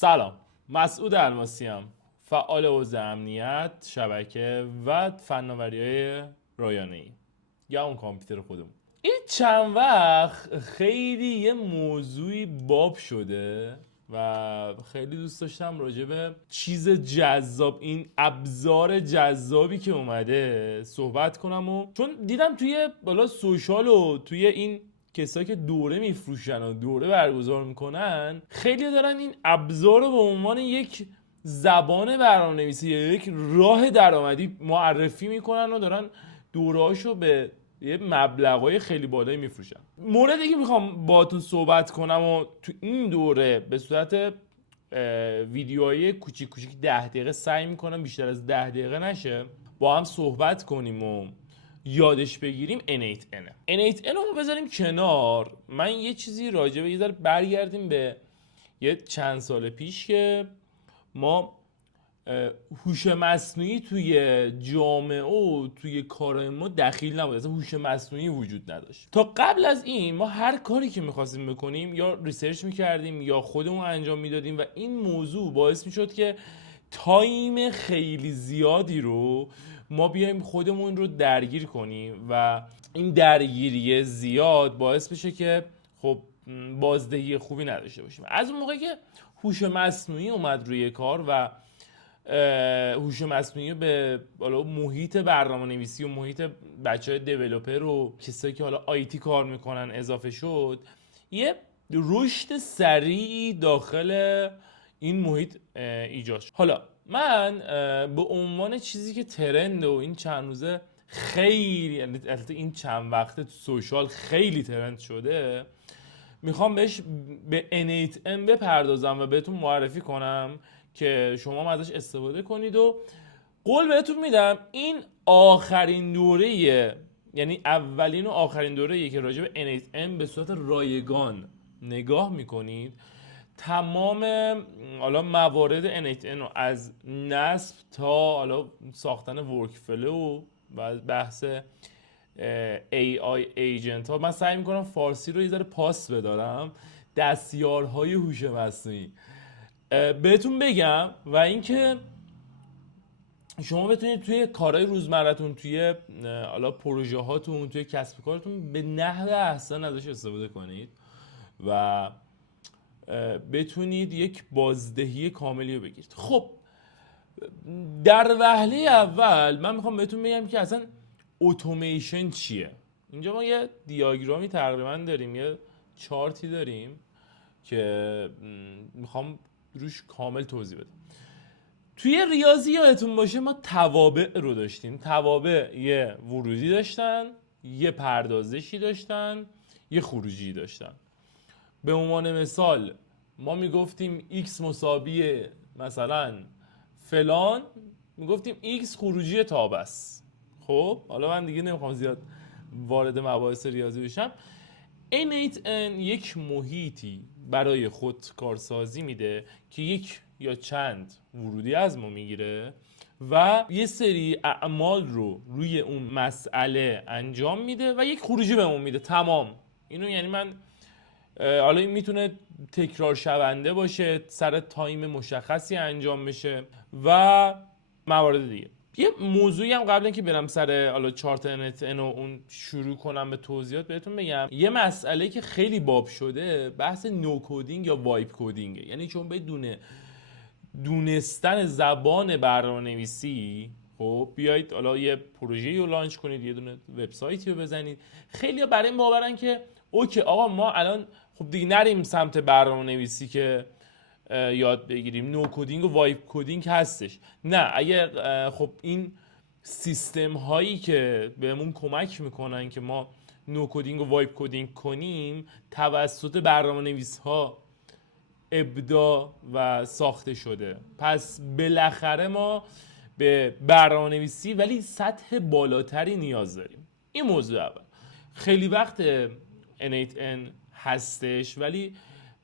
سلام، مسعود الماسیم، فعال حوزه امنیت شبکه و فناوری‌های رایانه‌ای یا اون کامپیوتر خودمون. این چند وقت خیلی یه موضوعی باب شده و خیلی دوست داشتم راجع به چیز جذاب، این ابزار جذابی که اومده صحبت کنم. و چون دیدم توی بالا سوشال و توی این کسایی که دوره میفروشن و دوره برگزار میکنن، خیلی دارن این ابزار رو به عنوان یک زبان برنامه‌نویسی یا یک راه درآمدی معرفی میکنن و دارن دورهاشو به یه مبلغای خیلی بالایی میفروشن. موردی که میخوام باهاتون صحبت کنم و تو این دوره به صورت ویدیوهای کوچیک کوچیک 10 دقیقه سعی میکنم بیشتر از 10 دقیقه نشه با هم صحبت کنیم و یادش بگیریم. N8N رو بذاریم کنار. من یه چیزی راجع به یه ذره برگردیم به یه چند سال پیش که ما هوش مصنوعی توی جامعه و توی کار ما دخیل نبود، اصلا هوش مصنوعی وجود نداشت. تا قبل از این ما هر کاری که میخواستیم بکنیم یا ریسرچ میکردیم یا خودمون انجام میدادیم و این موضوع باعث میشد که تایم خیلی زیادی رو ما بیایم خودمون رو درگیر کنیم و این درگیری زیاد باعث بشه که خب بازدهی خوبی نداشته باشیم. از اون موقع که هوش مصنوعی اومد روی کار و هوش مصنوعی به حالا محیط برنامه نویسی و محیط بچه های دیولوپر و کسایی که حالا آیتی کار میکنن اضافه شد، یه رشد سریعی داخل این محیط ایجاد شد. حالا من به عنوان چیزی که ترند و این چند روزه خیلی، البته این چند وقته تو سوشال خیلی ترند شده، میخوام بهش به N8N بپردازم و بهتون معرفی کنم که شما هم ازش استفاده کنید. و قول بهتون میدم این آخرین دوره‌ایه، یعنی اولین و آخرین دوره‌ایه که راجع به N8N به صورت رایگان نگاه میکنید. تمام حالا موارد N8N رو از نصب تا حالا ساختن ورکفلو و بحث AI ایجنت ها، من سعی میکنم فارسی رو یه ذره پاس بدارم، دستیارهای هوش مصنوعی بهتون بگم و اینکه شما بتونید توی کارهای روزمرتون، توی حالا پروژه هاتون، توی کسب کارتون به نحو احسن ازش استفاده کنید و بتونید یک بازدهی کاملی رو بگیرید. خب در وهله اول من میخوام بهتون بگم که اصلا اتوماسیون چیه. اینجا ما یه دیاگرامی تقریبا داریم، یه چارتی داریم که میخوام روش کامل توضیح بدم. توی ریاضی یادتون باشه ما توابع رو داشتیم. توابع یه ورودی داشتن، یه پردازشی داشتن، یه خروجی داشتن. به عنوان مثال ما میگفتیم x مساوی مثلا فلان، میگفتیم x خروجی تاب است. خب حالا من دیگه نمیخوام زیاد وارد مباحث ریاضی بشم. N8N یک محیطی برای خود کارسازی میده که یک یا چند ورودی از ما میگیره و یه سری اعمال رو روی اون مسئله انجام میده و یک خروجی بهمون میده. تمام اینو یعنی من حالا این میتونه تکرار شونده باشه، سر تایم مشخصی انجام بشه و موارد دیگه. یه موضوعی هم قبل اینکه برم سر حالا چارت N8N و اون شروع کنم به توضیحات بهتون بگم. یه مسئله که خیلی باب شده بحث نو کدینگ یا وایپ کدینگ، یعنی چون بدون دونستن زبان برنامه‌نویسی خب بیایید حالا یه پروژه‌ای رو لانچ کنید، یه دونه وبسایتی رو بزنید. خیلی‌ها برای این باورن که اوکی آقا ما الان خب دیگه نریم سمت برنامه‌نویسی که یاد بگیریم، نو کدینگ و وایپ کدینگ هستش. نه، اگر خب این سیستم هایی که بهمون کمک میکنن که ما نو کدینگ و وایپ کدینگ کنیم توسط برنامه‌نویس ها ابداع و ساخته شده، پس بالاخره ما به برنامه‌نویسی ولی سطح بالاتری نیاز داریم. این موضوع اول. خیلی وقت N8N هستش ولی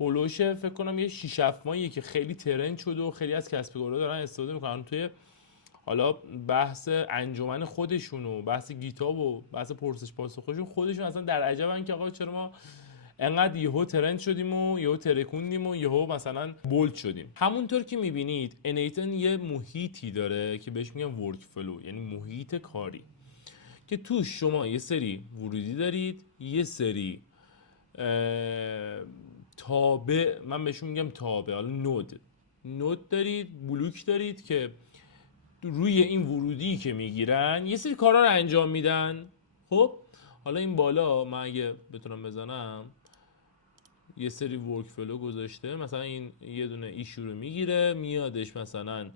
هولوش فکر کنم یه 6 7 ماهیه که خیلی ترند شده و خیلی از کسب و کارها دارن استفاده میکنن توی حالا بحث انجمن خودشون و بحث گیتاب و بحث پرسش پاسخشون. خودشون اصلا در عجبن که آقا چرا ما انقدر یهو ترند شدیم و یهو ترکوندیم و یهو مثلا بولد شدیم. همونطور که میبینید N8N یه محیطی داره که بهش میگن ورک فلو، یعنی محیط کاری که توش شما یه سری ورودی دارید، یه سری تابع، من بهشون میگم تابع، حالا نود دارید، بلوک دارید که روی این ورودی که میگیرن یه سری کارا رو انجام میدن. خب حالا این بالا من اگه بتونم بزنم یه سری ورک فلو گذاشته، مثلا این یه دونه ایشو رو میگیره، میادش مثلا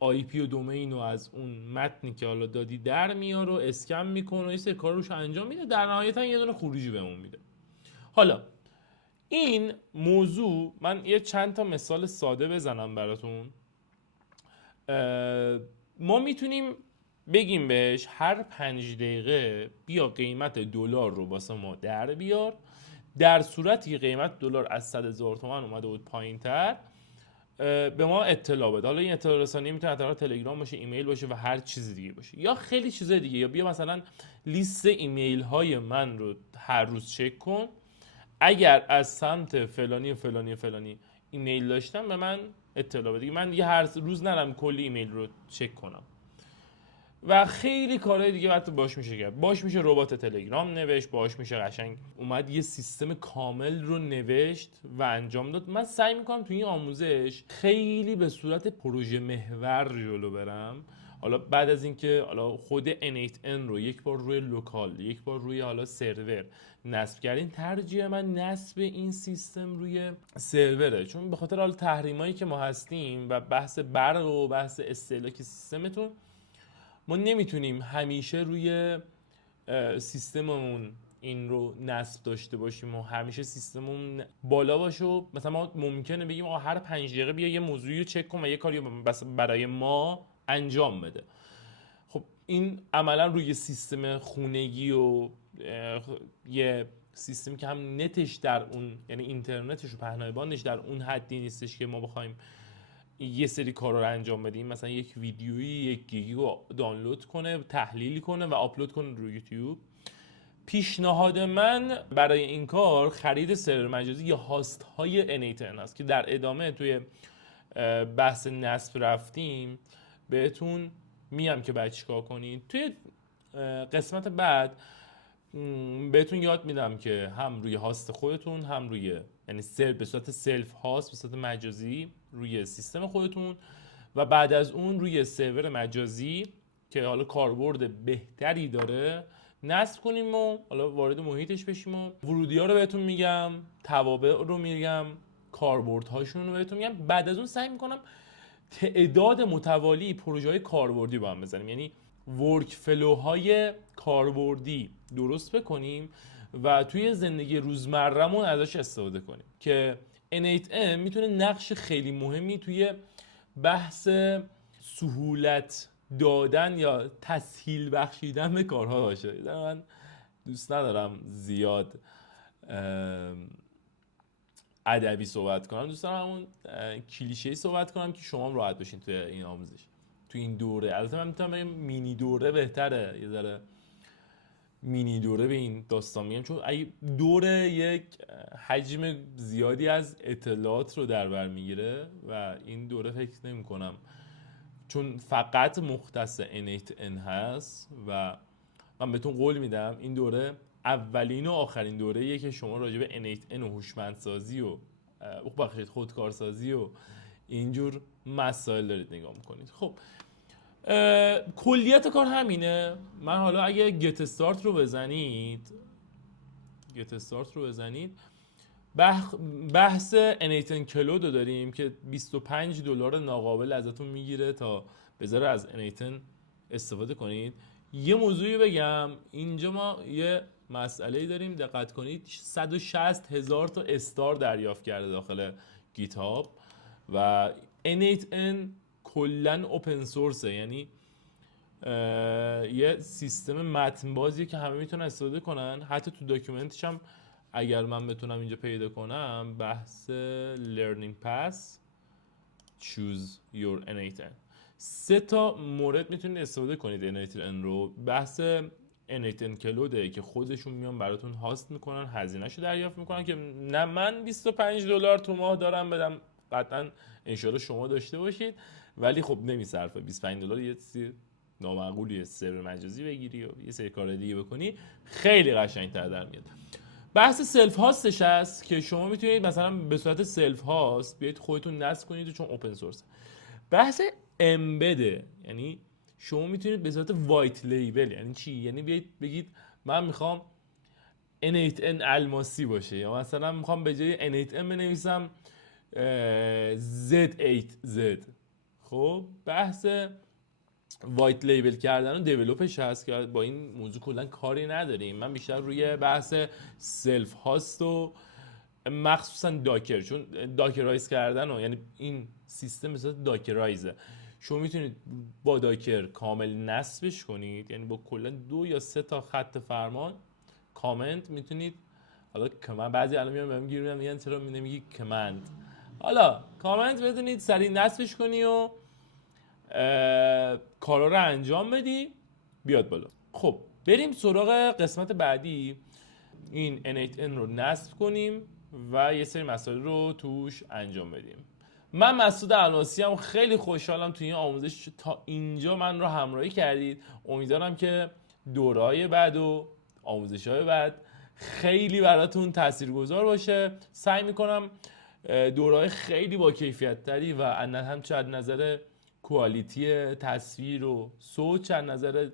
آی پی و دومین رو از اون متنی که حالا دادی در میاره و اسکن میکنه و یه سری کار روش انجام میده، در نهایتا یه دونه خروجی بهمون میده. حالا این موضوع من یه چند تا مثال ساده بزنم براتون. ما میتونیم بگیم بهش هر 5 دقیقه بیا قیمت دلار رو واسه ما در بیار، در صورتی که قیمت دلار از 100,000 تومان اومده بود پایین‌تر به ما اطلاع بده. حالا این اطلاع رسانی میتونه از تلگرام باشه، ایمیل باشه و هر چیز دیگه باشه، یا خیلی چیزای دیگه، یا بیا مثلا لیست ایمیل های من رو هر روز چک کن، اگر از سمت فلانی و فلانی و فلانی ایمیل داشتم به من اطلاع بده. من دیگه هر روز نرم کلی ایمیل رو چک کنم و خیلی کارهای دیگه حتی باش میشه کرد. باش میشه ربات تلگرام نوشت، باش میشه قشنگ اومد یه سیستم کامل رو نوشت و انجام داد. من سعی میکنم تو این آموزش خیلی به صورت پروژه محور جلو برم. حالا بعد از اینکه حالا خود N8N رو یک بار روی لوکال، یک بار روی حالا سرور نصب کردین، ترجیح من نصب این سیستم روی سروره، چون به خاطر حالا تحریمایی که ما هستیم و بحث برق و بحث استهلاک سیستمتون، ما نمیتونیم همیشه روی سیستممون این رو نصب داشته باشیم و همیشه سیستممون بالا باشه و مثلا ما ممکنه بگیم آقا هر 5 دقیقه بیا یه موضوعی رو چک کن و یه کاری برای ما انجام بده. خب این عملا روی سیستم خونگی و یه سیستم که هم نتش در اون، یعنی اینترنتش و پهنای باندش در اون حدی نیستش که ما بخوایم یه سری کار رو انجام بدیم، مثلا یک ویدیویی 1 گیگی رو دانلود کنه، تحلیل کنه و آپلود کنه روی یوتیوب. پیشنهاد من برای این کار خرید سرور مجازی یا هاست های N8N هست که در ادامه توی بحث نصب رفتیم بهتون میام که باید چیکار کنید. توی قسمت بعد بهتون یاد میدم که هم روی هاست خودتون، هم روی یعنی به صورت سلف هاست، به صورت مجازی روی سیستم خودتون، و بعد از اون روی سرور مجازی که حالا کاربرد بهتری داره نصب کنیم و حالا وارد محیطش بشیم و ورودی ها رو بهتون میگم، توابع رو میگم، کاربردهاشون رو بهتون میگم. بعد از اون سعی میکنم تعداد متوالی پروژه های کاربردی با هم بزنیم، یعنی ورک فلوهای کاربردی درست بکنیم و توی زندگی روزمره‌مون ازش استفاده کنیم که N8N میتونه نقش خیلی مهمی توی بحث سهولت دادن یا تسهیل بخشیدن به کارها باشه. من دوست ندارم زیاد ادبی صحبت کنم، دوست دارم همون کلیشه‌ای صحبت کنم که شما راحت بشین توی این آموزش، توی این دوره. البته من میتونم بگم مینی دوره بهتره، یه ذره مینی دوره به این داستان میگم، چون اگه دوره یک حجم زیادی از اطلاعات رو در بر میگیره و این دوره فکر نمی کنم چون فقط مختص N8N هست و من بهتون قول میدم این دوره اولین و آخرین دوره‌ایه که شما راجع به N8N و هوشمندسازی و خودکارسازی و اینجور مسائل دارید نگاه میکنید. خب کلیت کار همینه. من حالا اگه گت استارت رو بزنید، بحث N8N کلود رو داریم که $25 ناقابل ازتون میگیره تا بذاره از N8N استفاده کنید. یه موضوعی بگم، اینجا ما یه مسئله داریم دقت کنید، 160,000 تا استار دریافت کرده داخل گیت هاب و N8N کلن اوپن سورسه، یعنی یه سیستم متن بازیه که همه میتونن استفاده کنن. حتی تو داکیومنتش هم اگر من بتونم اینجا پیدا کنم بحث learning path choose your N8N 3 تا مورد میتونید استفاده کنید N8N رو. بحث انیتن کلوده که خودشون میان براتون هاست میکنن، هزینهشو دریافت میکنن که نه من $25 تو ماه دارم بدم، قطعا انشالله شما داشته باشید، ولی خب نمیصرفه. $25 یه چیزی نامعقولیه، سرور مجازی بگیری و یه سری کار دیگه بکنی خیلی قشنگ‌تر در میاد. بحث سلف هاستش هست که شما میتونید مثلا به صورت سلف هاست بیاید خودتون نصب کنید چون اوپن سورس. بحث امبده، یعنی شما میتونید به صورت وایت لیبل، یعنی چی؟ یعنی بیاید بگید من میخوام N8N الماسی باشه، یا مثلا میخوام به جای N8N بنویسم Z8Z. خب بحث وایت لیبل کردن و دیولپش هست که با این موضوع کلا کاری نداریم. من بیشتر روی بحث سلف هاست و مخصوصا داکر، چون داکرایز کردن و یعنی این سیستم مثل داکرایزه، شما میتونید با داکر کامل نصبش کنید، یعنی با کلا 2 یا 3 تا خط فرمان کامنت میتونید، حالا کامنت بعضی الان میان بهم گیر میدن میگن چرا نمیگی کامنت، حالا کامنت بدونید سریع نصبش کنی و کارا رو انجام بدی بیاد بالا. خب بریم سراغ قسمت بعدی، این N8N رو نصب کنیم و یه سری مسائل رو توش انجام بدیم. من مسعود الماسی ام، خیلی خوشحالم توی این آموزش تا اینجا من رو همراهی کردید. امیدوارم که دوره‌های بعد و آموزش‌های بعد خیلی براتون تاثیرگذار باشه. سعی میکنم دوره‌های خیلی با کیفیت تری و هم چه از نظر کوالیتی تصویر و صوت، چه از نظر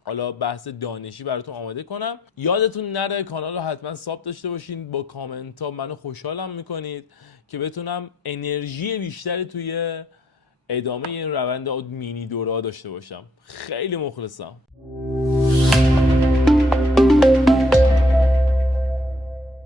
حالا بحث دانشی براتون آماده کنم. یادتون نره کانال رو حتما ساب داشته باشین، با کامنت ها منو خوشحالم میکنید که بتونم انرژی بیشتری توی ادامه این روند مینی دوره ها داشته باشم. خیلی مخلصم.